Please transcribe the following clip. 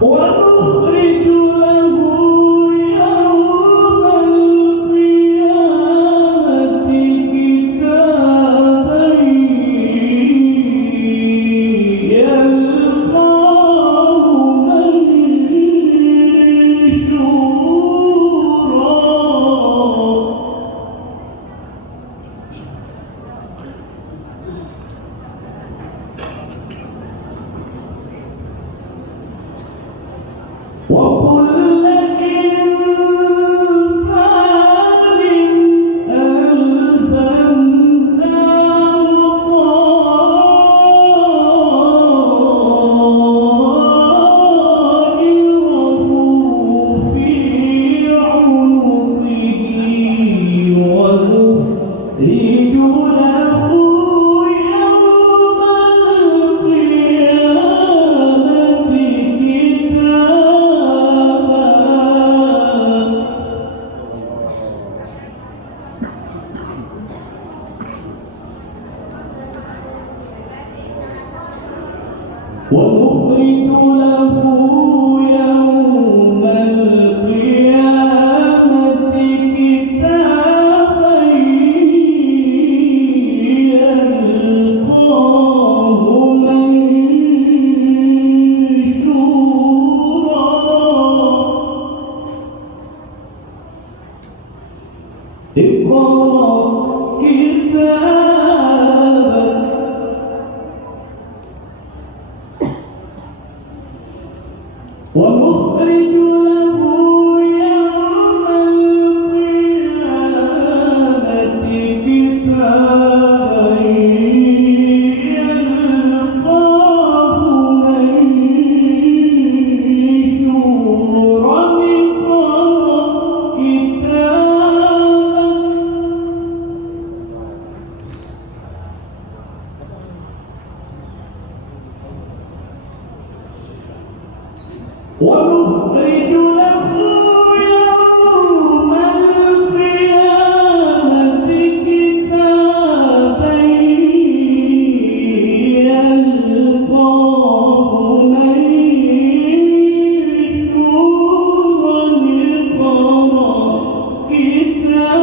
ونخرج له يوم القيامة كتابا يلقاه منشورا وكل إنسان ألزمناه طائره في عنقه ونخرج له يوم القيامة كتابا ونخرج له يوم القيامة كتابا يلقاه منشورا اقرأ كتابك ونخرج له يوم القيامة كتابا يلقاه منشورا اقرأ كتابك ونخرج له يوم القيامة كتابا يلقاه منشورا اقرأ كتابك